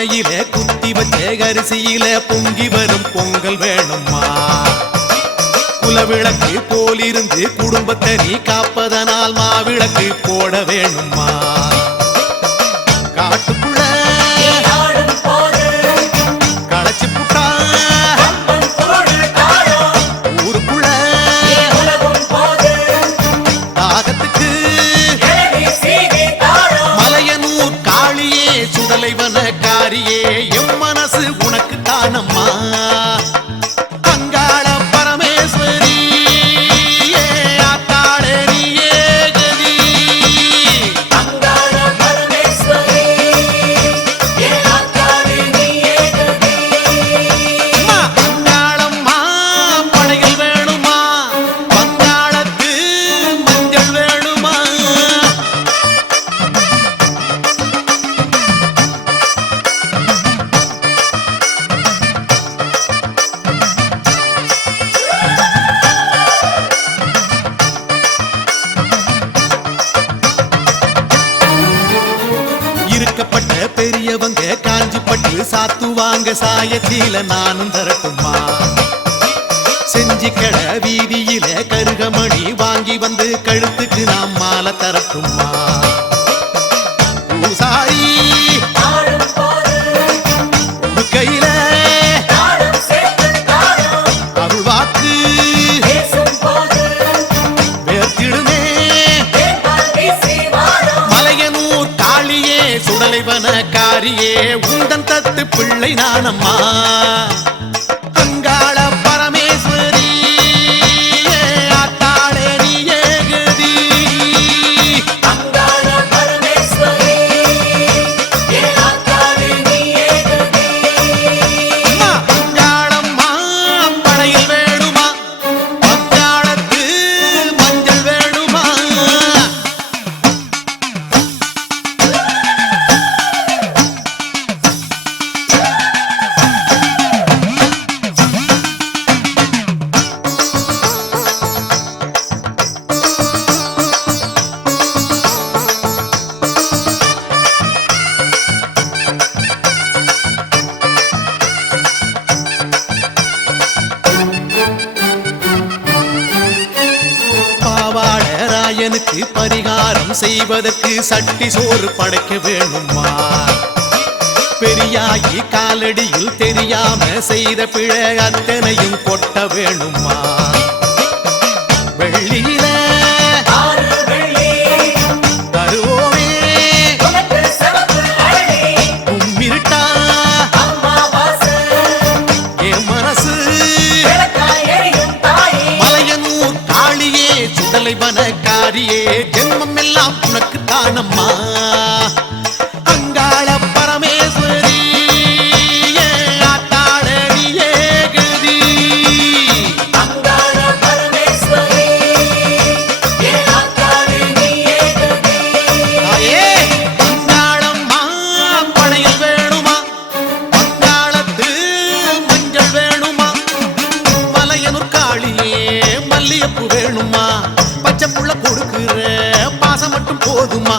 பானையில குத்தி வச்ச அரிசியில பொங்கி வரும் பொங்கல் வேணுமா? குலவிளக்கு போலிருந்து குடும்பத்தை நீ காப்பதனால் மாவிளக்கு போட வேணுமா? காட்டுக்குள்ள களைச்சு புட்டா ஊருக்குள்ள தாகத்துக்கு மலையனூர் காளியே சுடலைவன காரியே எம் மனசு உனக்கு தானம்மா. அங்காள பரமேஸ்வரி ஆத்தாளே நீயே கதி. அங்காளம்மா படைகள் வேணுமா? வங்காளத்து மஞ்சள் வேணுமா? இருக்கப்பட்ட பெரியவங்க காஞ்சிப்பட்டு சாத்துவாங்க சாயத்தில நானும் தரட்டுமா? செஞ்சிக்கட வீதியில கருகமணி வாங்கி வந்து கழுத்துக்கு நாம் மாலை தரட்டுமா? பூசாரி கையில அருள்வாக்கு வேர்த்திடுமே மலையனூர் காளியே சுடலைவன காரியே உந்தன் தத்து பிள்ளை நானம்மா. அங்காள பரமேஸ்வரி ஆத்தாளே நீயே கதி. அம்மா, அங்காளம்மா படையில் வேணுமா? வங்காளத்து மஞ்சள் வேணுமா? பாவாட ராயனுக்கு பரிகாரம் செய்வதற்கு சட்டி சோறு படைக்க வேணுமா? பெரியாயி காலடியில் தெரியாம செய்த பிழை அத்தனையும் கொட்ட வேணுமா? வெள்ளியில தருவோமே கும்மிருட்டா என் மனசு மலையனூர் காளியே சுடலைவன காரியே ஜென்மம் எல்லாம் உனக்கு தானம்மா. அங்காள பரமேஸ்வரி ஆத்தாளே நீயே கதி. தாயே, அங்காளம்மா படையில் வேணுமா? வங்காளத்து மஞ்சள் வேணுமா? மலையனூர் காளியே மல்லியப்பூ வேணுமா? பச்சை புள்ள கொடுக்குற பாசம் மட்டும் போதுமா?